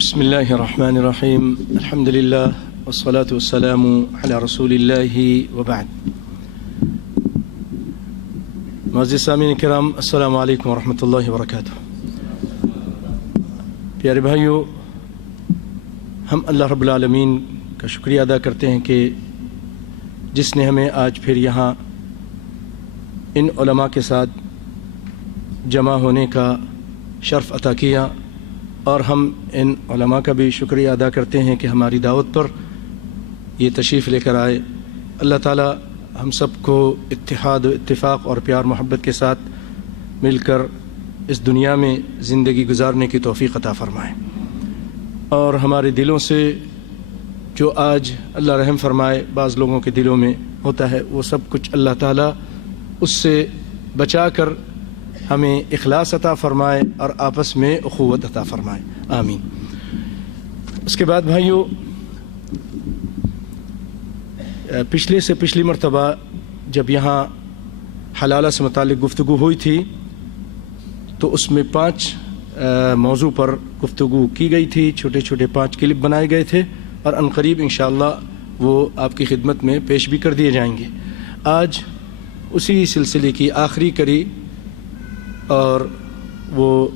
بسم اللہ الرحمن الرحیم الحمد للہ والصلاة والسلام علی رسول اللہ وبعد. معزز سامعین کرام، السلام علیکم ورحمۃ اللہ وبرکاتہ. پیارے بھائیو، ہم اللہ رب العالمین کا شکریہ ادا کرتے ہیں کہ جس نے ہمیں آج پھر یہاں ان علماء کے ساتھ جمع ہونے کا شرف عطا کیا، اور ہم ان علماء کا بھی شکریہ ادا کرتے ہیں کہ ہماری دعوت پر یہ تشریف لے کر آئے. اللہ تعالی ہم سب کو اتحاد و اتفاق اور پیار محبت کے ساتھ مل کر اس دنیا میں زندگی گزارنے کی توفیق عطا فرمائے، اور ہمارے دلوں سے جو آج اللہ رحم فرمائے بعض لوگوں کے دلوں میں ہوتا ہے، وہ سب کچھ اللہ تعالی اس سے بچا کر ہمیں اخلاص عطا فرمائے اور آپس میں اخوت عطا فرمائے، آمین. اس کے بعد بھائیو، پچھلی مرتبہ جب یہاں حلالہ سے متعلق گفتگو ہوئی تھی تو اس میں 5 موضوع پر گفتگو کی گئی تھی. چھوٹے چھوٹے 5 کلپ بنائے گئے تھے، اور عنقریب انشاءاللہ وہ آپ کی خدمت میں پیش بھی کر دیے جائیں گے. آج اسی سلسلے کی آخری کڑی اور وہ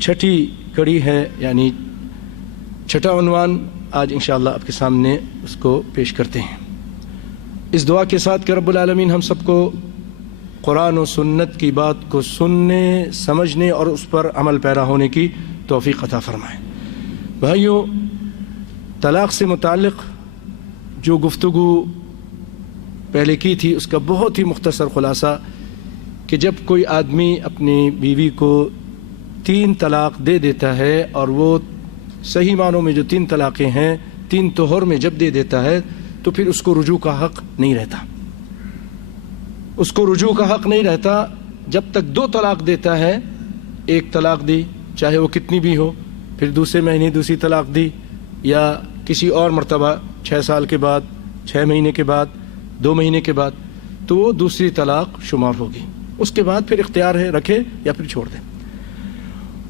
6ٹھی کڑی ہے، یعنی 6ٹھا عنوان آج انشاءاللہ آپ کے سامنے اس کو پیش کرتے ہیں، اس دعا کے ساتھ کہ رب العالمین ہم سب کو قرآن و سنت کی بات کو سننے، سمجھنے اور اس پر عمل پیرا ہونے کی توفیق عطا فرمائے. بھائیو، طلاق سے متعلق جو گفتگو پہلے کی تھی اس کا بہت ہی مختصر خلاصہ کہ جب کوئی آدمی اپنی بیوی کو 3 طلاق دے دیتا ہے، اور وہ صحیح معنوں میں جو 3 طلاقیں ہیں 3 طہر میں جب دے دیتا ہے تو پھر اس کو رجوع کا حق نہیں رہتا. اس کو رجوع کا حق نہیں رہتا جب تک 2 طلاق دیتا ہے. 1 طلاق دی چاہے وہ کتنی بھی ہو، پھر دوسرے مہینے دوسری طلاق دی، یا کسی اور مرتبہ 6 سال کے بعد، 6 مہینے کے بعد، 2 مہینے کے بعد، تو وہ دوسری طلاق شمار ہوگی. اس کے بعد پھر اختیار ہے رکھے یا پھر چھوڑ دیں.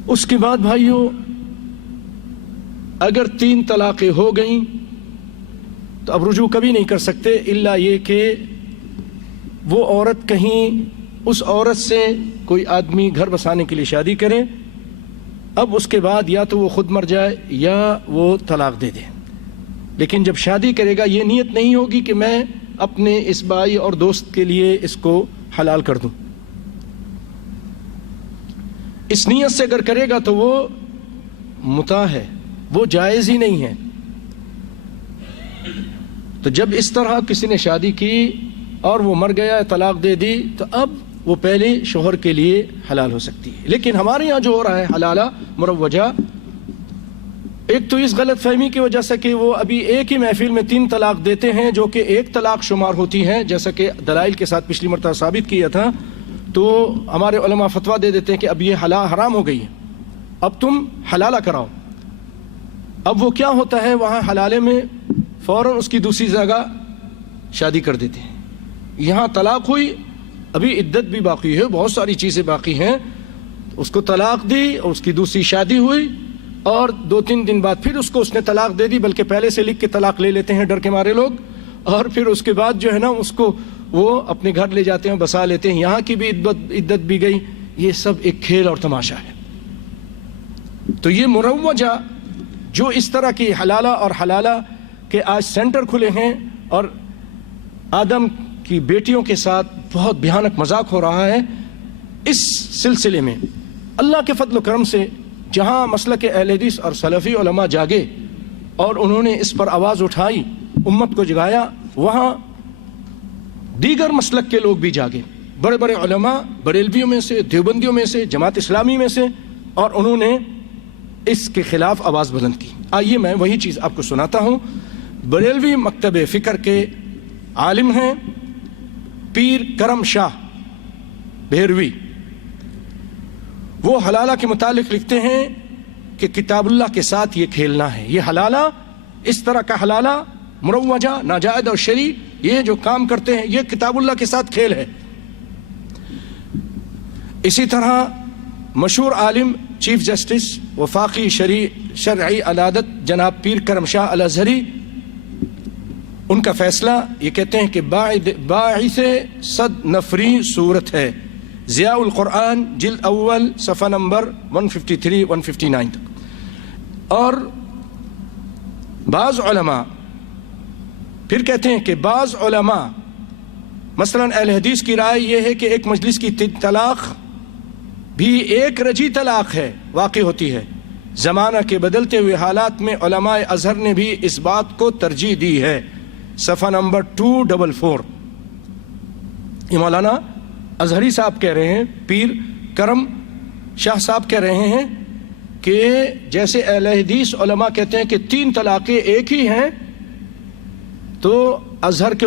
اس کے بعد بھائیو، اگر 3 طلاقیں ہو گئیں تو اب رجوع کبھی نہیں کر سکتے، الا یہ کہ وہ عورت کہیں اس عورت سے کوئی آدمی گھر بسانے کے لیے شادی کرے. اب اس کے بعد یا تو وہ خود مر جائے یا وہ طلاق دے دے، لیکن جب شادی کرے گا یہ نیت نہیں ہوگی کہ میں اپنے اس بھائی اور دوست کے لیے اس کو حلال کر دوں. اس نیت سے اگر کرے گا تو وہ متاع ہے، وہ جائز ہی نہیں ہے. تو جب اس طرح کسی نے شادی کی اور وہ مر گیا، طلاق دے دی، تو اب وہ پہلے شوہر کے لیے حلال ہو سکتی ہے. لیکن ہمارے یہاں جو ہو رہا ہے حلالہ مروجہ، ایک تو اس غلط فہمی کی وجہ سے کہ وہ ابھی ایک ہی محفل میں 3 طلاق دیتے ہیں جو کہ 1 طلاق شمار ہوتی ہے، جیسا کہ دلائل کے ساتھ پچھلی مرتبہ ثابت کیا تھا. تو ہمارے علماء فتویٰ دے دیتے ہیں کہ اب یہ حرام ہو گئی ہے، اب تم حلالہ کراؤ. اب وہ کیا ہوتا ہے، وہاں حلالے میں فوراً اس کی دوسری جگہ شادی کر دیتے ہیں. یہاں طلاق ہوئی، ابھی عدت بھی باقی ہے، بہت ساری چیزیں باقی ہیں، اس کو طلاق دی اور اس کی دوسری شادی ہوئی، اور 2-3 دن بعد پھر اس نے طلاق دے دی، بلکہ پہلے سے لکھ کے طلاق لے لیتے ہیں ڈر کے مارے لوگ، اور پھر اس کے بعد جو ہے نا اس کو وہ اپنے گھر لے جاتے ہیں، بسا لیتے ہیں. یہاں کی بھی عدت بھی گئی. یہ سب ایک کھیل اور تماشا ہے. تو یہ مروجہ جو اس طرح کی حلالہ اور حلالہ کے آج سینٹر کھلے ہیں، اور آدم کی بیٹیوں کے ساتھ بہت بھیانک مذاق ہو رہا ہے، اس سلسلے میں اللہ کے فضل و کرم سے جہاں مسلک اہل حدیث اور سلفی علماء جاگے اور انہوں نے اس پر آواز اٹھائی، امت کو جگایا، وہاں دیگر مسلک کے لوگ بھی جاگے، بڑے بڑے علماء بریلویوں میں سے، دیوبندیوں میں سے، جماعت اسلامی میں سے، اور انہوں نے اس کے خلاف آواز بلند کی. آئیے میں وہی چیز آپ کو سناتا ہوں. بریلوی مکتب فکر کے عالم ہیں پیر کرم شاہ بہروی. وہ حلالہ کے متعلق لکھتے ہیں کہ کتاب اللہ کے ساتھ یہ کھیلنا ہے. یہ حلالہ، اس طرح کا حلالہ مروجہ، ناجائز اور شرعی، یہ جو کام کرتے ہیں یہ کتاب اللہ کے ساتھ کھیل ہے. اسی طرح مشہور عالم چیف جسٹس وفاقی شرعی عدالت جناب پیر کرم شاہ الازہری، ان کا فیصلہ یہ کہتے ہیں کہ باعث صد نفری صورت ہے، ضیاء القرآن جلد اول صفحہ نمبر 153 159 تک۔ اور بعض علماء پھر کہتے ہیں کہ بعض علماء مثلاً اہل حدیث کی رائے یہ ہے کہ ایک مجلس کی طلاق بھی ایک رجی طلاق ہے، واقع ہوتی ہے۔ زمانہ کے بدلتے ہوئے حالات میں علماء ازہر نے بھی اس بات کو ترجیح دی ہے، صفحہ نمبر 244۔ یہ مولانا ازہری صاحب کہہ رہے ہیں، پیر کرم شاہ صاحب کہہ رہے ہیں کہ جیسے اہل حدیث علماء کہتے ہیں کہ 3 طلاقیں ایک ہی ہیں، تو ازہر کے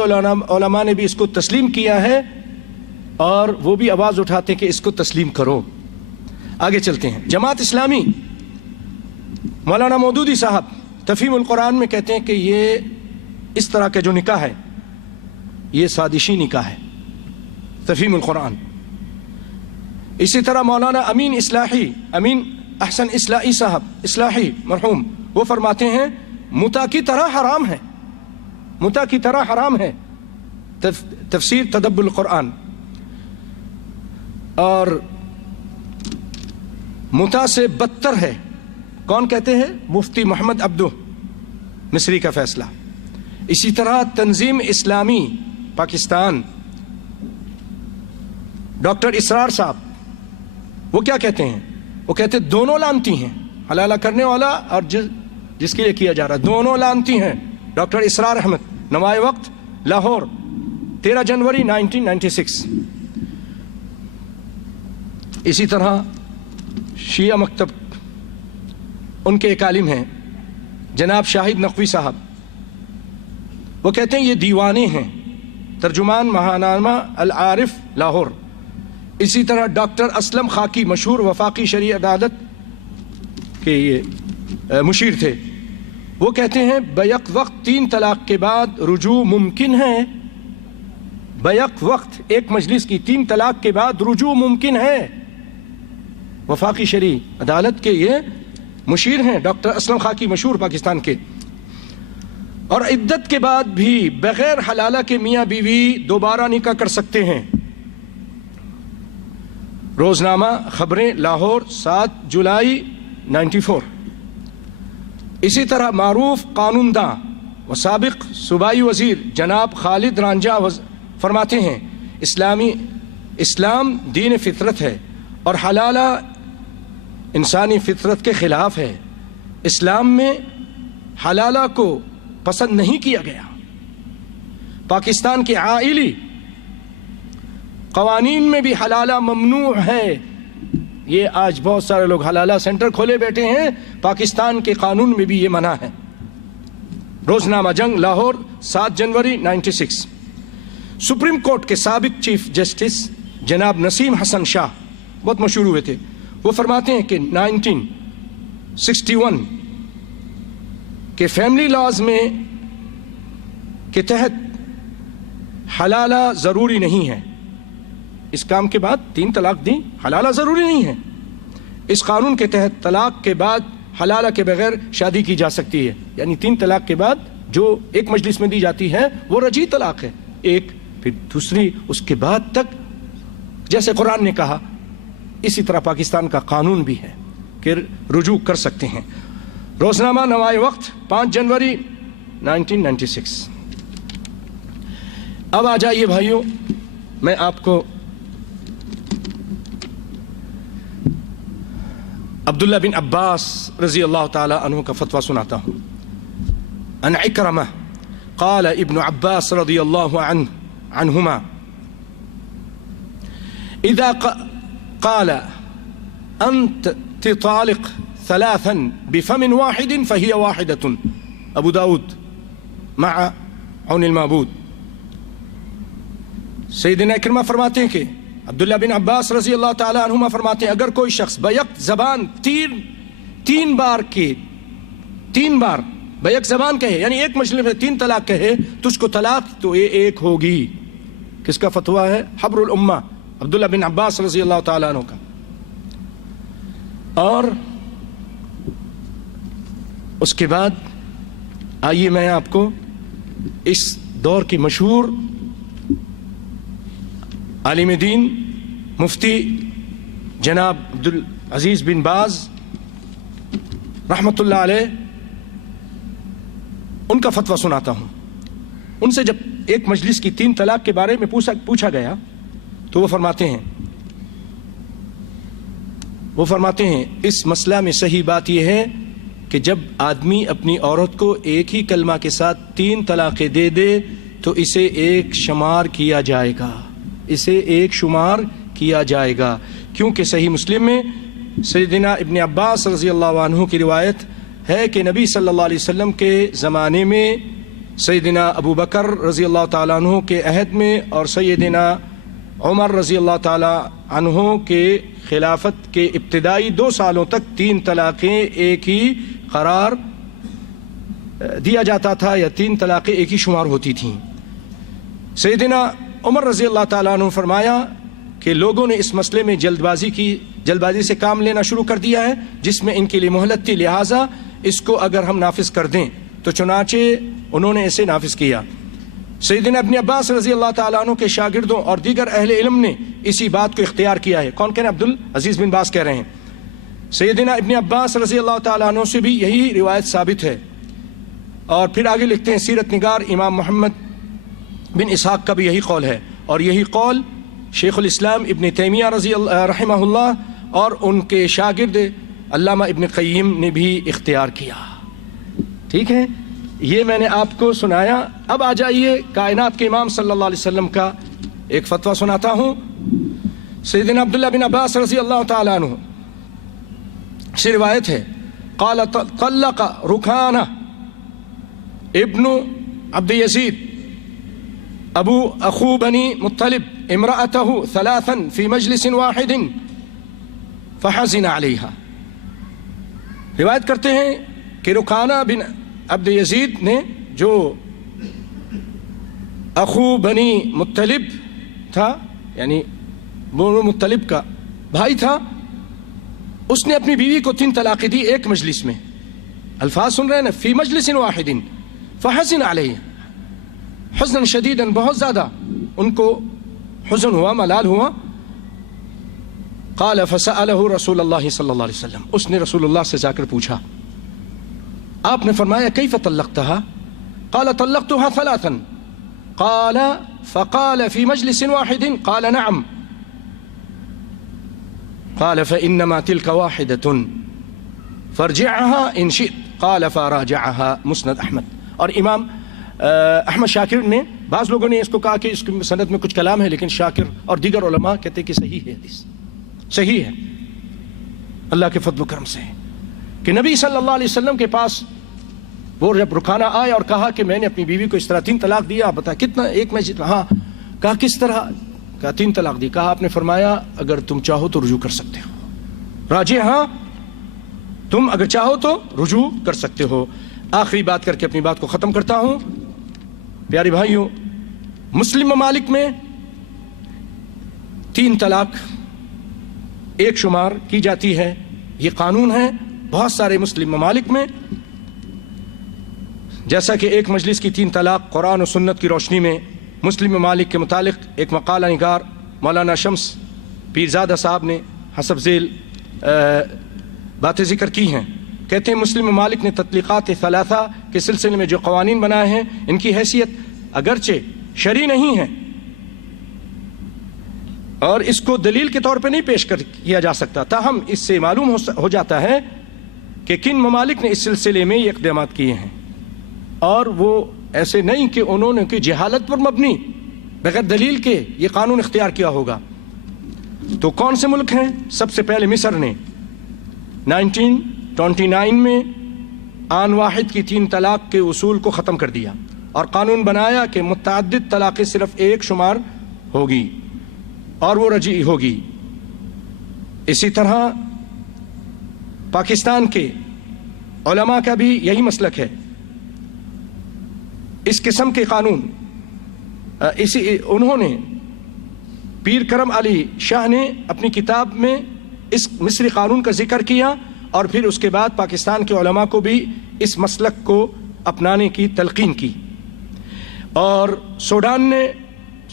علماء نے بھی اس کو تسلیم کیا ہے، اور وہ بھی آواز اٹھاتے ہیں کہ اس کو تسلیم کرو۔ آگے چلتے ہیں۔ جماعت اسلامی مولانا مودودی صاحب تفہیم القرآن میں کہتے ہیں کہ یہ اس طرح کا جو نکاح ہے یہ سازشی نکاح ہے، تفہیم القرآن۔ اسی طرح مولانا امین احسن اصلاحی صاحب، اصلاحی مرحوم، وہ فرماتے ہیں متع کی طرح حرام ہے، متع کی طرح حرام ہے، تفسیر تدبر القرآن۔ اور متع سے بدتر ہے، کون کہتے ہیں؟ مفتی محمد عبدو مصری کا فیصلہ۔ اسی طرح تنظیم اسلامی پاکستان ڈاکٹر اسرار صاحب، وہ کیا کہتے ہیں؟ وہ کہتے ہیں دونوں لعنتی ہیں، حلالہ کرنے والا اور جس کے لیے کیا جا رہا، دونوں لعنتی ہیں۔ ڈاکٹر اسرار احمد، نوائے وقت، لاہور، 13 جنوری 1996۔ اسی طرح شیعہ مکتب، ان کے ایک عالم ہیں جناب شاہد نقوی صاحب، وہ کہتے ہیں یہ دیوانے ہیں، ترجمان ماہنامہ العارف، لاہور۔ اسی طرح ڈاکٹر اسلم خاکی، مشہور وفاقی شرعی عدالت کے یہ مشیر تھے، وہ کہتے ہیں بیک وقت 3 طلاق کے بعد رجوع ممکن ہے، بیک وقت ایک مجلس کی 3 طلاق کے بعد رجوع ممکن ہے۔ وفاقی شرعی عدالت کے یہ مشیر ہیں ڈاکٹر اسلم خاکی، مشہور پاکستان کے۔ اور عدت کے بعد بھی بغیر حلالہ کے میاں بیوی دوبارہ نکاح کر سکتے ہیں۔ روزنامہ خبریں، لاہور، 7 جولائی 94۔ اسی طرح معروف قانون داں و سابق صوبائی وزیر جناب خالد رانجھا فرماتے ہیں اسلام دین فطرت ہے اور حلالہ انسانی فطرت کے خلاف ہے۔ اسلام میں حلالہ کو پسند نہیں کیا گیا۔ پاکستان کے آئلی قوانین میں بھی حلالہ ممنوع ہے۔ یہ آج بہت سارے لوگ حلالہ سینٹر کھولے بیٹھے ہیں، پاکستان کے قانون میں بھی یہ منع ہے۔ روزنامہ جنگ، لاہور، 7 جنوری 96۔ سپریم کورٹ کے سابق چیف جسٹس جناب نسیم حسن شاہ بہت مشہور ہوئے تھے، وہ فرماتے ہیں کہ 1961 کے فیملی لاز میں کے تحت حلالہ ضروری نہیں ہے۔ اس کام کے بعد 3 طلاق دیں، حلالہ ضروری نہیں ہے۔ اس قانون کے تحت طلاق کے بعد حلالہ کے بغیر شادی کی جا سکتی ہے، یعنی 3 طلاق کے بعد جو ایک مجلس میں دی جاتی ہے وہ رجی طلاق ہے، ایک پھر دوسری اس کے بعد تک، جیسے قرآن نے کہا اسی طرح پاکستان کا قانون بھی ہے کہ رجوع کر سکتے ہیں۔ روزنامہ نوائے وقت، 5 جنوری 1996۔ اب آ جائیے بھائیوں، میں آپ کو عبداللہ بن عباس رضی اللہ تعالی عنہ کا فتویٰ سناتا ہوں۔ عن عکرمہ قال ابن عباس رضی اللہ عنہما اذا قال انت طالق 3 بفم واحد فهي واحدة، ابو داود مع عون المعبود۔ سیدنا اکرمہ فرماتے ہیں کہ عبداللہ بن عباس رضی اللہ تعالی عنہما فرماتے ہیں اگر کوئی شخص بیک زبان 3 بار بیک زبان کہے، یعنی ایک مجلس میں 3 طلاق کہے تو اس کو طلاق تو ایک ہوگی۔ کس کا فتویٰ ہے؟ حبر الامہ، عبداللہ بن عباس رضی اللہ تعالیٰ عنہ کا۔ اور اس کے بعد آئیے میں آپ کو اس دور کے مشہور عالم دین مفتی جناب عبدالعزیز بن باز رحمۃ اللہ علیہ ان کا فتویٰ سناتا ہوں. ان سے جب ایک مجلس کی 3 طلاق کے بارے میں پوچھا گیا تو وہ فرماتے ہیں اس مسئلہ میں صحیح بات یہ ہے کہ جب آدمی اپنی عورت کو ایک ہی کلمہ کے ساتھ 3 طلاقیں دے دے تو اسے ایک شمار کیا جائے گا کیونکہ صحیح مسلم میں سیدنا ابن عباس رضی اللہ عنہ کی روایت ہے کہ نبی صلی اللہ علیہ وسلم کے زمانے میں سیدنا ابو بکر رضی اللہ تعالیٰ عنہ کے عہد میں اور سیدنا عمر رضی اللہ تعالیٰ عنہ کے خلافت کے ابتدائی 2 سالوں تک 3 طلاقیں ایک ہی قرار دیا جاتا تھا یا 3 طلاقیں ایک ہی شمار ہوتی تھیں. سیدنا عمر رضی اللہ تعالیٰ عنہ فرمایا کہ لوگوں نے اس مسئلے میں جلد بازی سے کام لینا شروع کر دیا ہے جس میں ان کے لیے مہلت تھی، لہٰذا اس کو اگر ہم نافذ کر دیں تو چنانچہ انہوں نے اسے نافذ کیا. سیدنا ابن عباس رضی اللہ تعالیٰ عنہ کے شاگردوں اور دیگر اہل علم نے اسی بات کو اختیار کیا ہے. کون کہہ رہے ہیں؟ عبدالعزیز بن باز کہہ رہے ہیں. سیدنا ابن عباس رضی اللہ تعالیٰ عنہ سے بھی یہی روایت ثابت ہے. اور پھر آگے لکھتے ہیں سیرت نگار امام محمد بن اسحاق کا بھی یہی قول ہے، اور یہی قول شیخ الاسلام ابن تیمیہ رحمہ اللہ اور ان کے شاگرد علامہ ابن قیم نے بھی اختیار کیا. ٹھیک ہے، یہ میں نے آپ کو سنایا. اب آ جائیے کائنات کے امام صلی اللہ علیہ وسلم کا ایک فتویٰ سناتا ہوں. سیدنا عبداللہ بن عباس رضی اللہ تعالیٰ عنہ سے روایت ہے قال طلق رکانہ ابن عبد یزید ابو اخو بنی مطلب امرأته 3 في مجلس واحد فحزن عليها. روایت کرتے ہیں کہ رکانہ بن عبد یزید نے جو اخو بنی مطلب تھا یعنی بنو مطلب کا بھائی تھا، اس نے اپنی بیوی کو 3 طلاقیں دی ایک مجلس میں. الفاظ سن رہے ہیں نا، فی مجلس واحد فحزن علیہ، حزن شدیداً، بہت زیادہ ان کو حزن ہوا، ملال ہوا. قال فسألہ رسول اللہ صلی اللہ علیہ وسلم، اس نے رسول اللہ سے جا کر پوچھا. آپ نے فرمایا کیف طلقتها؟ قال طلقتها 3. قال فقال في مجلس واحد؟ قال نعم. قال فإنما تلك واحدة فارجعها إن شئت. قال فراجعها. مسند احمد. اور امام احمد شاکر نے، بعض لوگوں نے اس کو کہا کہ اس کی سند میں کچھ کلام ہے، لیکن شاکر اور دیگر علماء کہتے ہیں کہ صحیح ہے، حدیث صحیح ہے اللہ کے فضل و کرم سے، کہ نبی صلی اللہ علیہ وسلم کے پاس وہ جب رکانہ آئے اور کہا کہ میں نے اپنی بیوی کو اس طرح 3 طلاق دیا. آپ بتا کتنا؟ ایک میں ہاں. کہا کس طرح؟ کہا 3 طلاق دی. کہا آپ نے فرمایا اگر تم چاہو تو رجوع کر سکتے ہو. راجع، ہاں تم اگر چاہو تو رجوع کر سکتے ہو. آخری بات کر کے اپنی بات کو ختم کرتا ہوں. پیارے بھائیوں، مسلم ممالک میں 3 طلاق ایک شمار کی جاتی ہے، یہ قانون ہے بہت سارے مسلم ممالک میں. جیسا کہ ایک مجلس کی 3 طلاق قرآن و سنت کی روشنی میں مسلم ممالک کے متعلق ایک مقالہ نگار مولانا شمس پیرزادہ صاحب نے حسب ذیل باتیں ذکر کی ہیں. کہتے ہیں مسلم ممالک نے تطلیقات 3 کے سلسلے میں جو قوانین بنائے ہیں ان کی حیثیت اگرچہ شرعی نہیں ہے اور اس کو دلیل کے طور پہ نہیں پیش کیا جا سکتا، تاہم اس سے معلوم ہو جاتا ہے کہ کن ممالک نے اس سلسلے میں یہ اقدامات کیے ہیں، اور وہ ایسے نہیں کہ انہوں نے کوئی جہالت پر مبنی بغیر دلیل کے یہ قانون اختیار کیا ہوگا. تو کون سے ملک ہیں؟ سب سے پہلے مصر نے 1929 میں آن واحد کی 3 طلاق کے اصول کو ختم کر دیا اور قانون بنایا کہ متعدد طلاقیں صرف ایک شمار ہوگی اور وہ رجعی ہوگی. اسی طرح پاکستان کے علماء کا بھی یہی مسلک ہے. اس قسم کے قانون انہوں نے پیر کرم علی شاہ نے اپنی کتاب میں اس مصری قانون کا ذکر کیا اور پھر اس کے بعد پاکستان کے علماء کو بھی اس مسلک کو اپنانے کی تلقین کی، اور سوڈان نے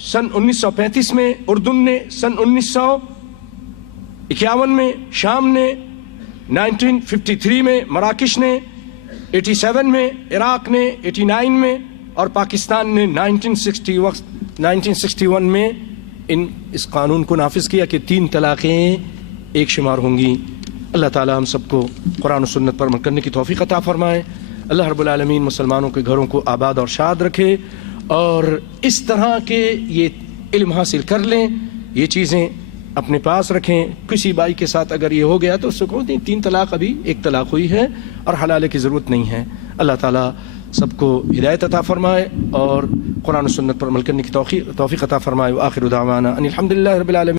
سن 1935 میں، اردن نے سن 1951 میں، شام نے 1953 میں، مراکش نے 87 میں، عراق نے 89 میں، اور پاکستان نے 1961 میں اس قانون کو نافذ کیا کہ 3 طلاقیں ایک شمار ہوں گی۔ اللہ تعالی ہم سب کو قرآن و سنت پر عمل کرنے کی توفیق عطا فرمائے۔ اللہ رب العالمین مسلمانوں کے گھروں کو آباد اور شاد رکھے، اور اس طرح کے یہ علم حاصل کر لیں، یہ چیزیں اپنے پاس رکھیں۔ کسی بائی کے ساتھ اگر یہ ہو گیا تو اس کو 3 طلاق، ابھی 1 طلاق ہوئی ہے اور حلالے کی ضرورت نہیں ہے۔ اللہ تعالیٰ سب کو ہدایت عطا فرمائے اور قرآن و سنت پر عمل کرنے کی توفیق عطا فرمائے۔ وآخر دعوانا ان الحمد للہ رب العالمین۔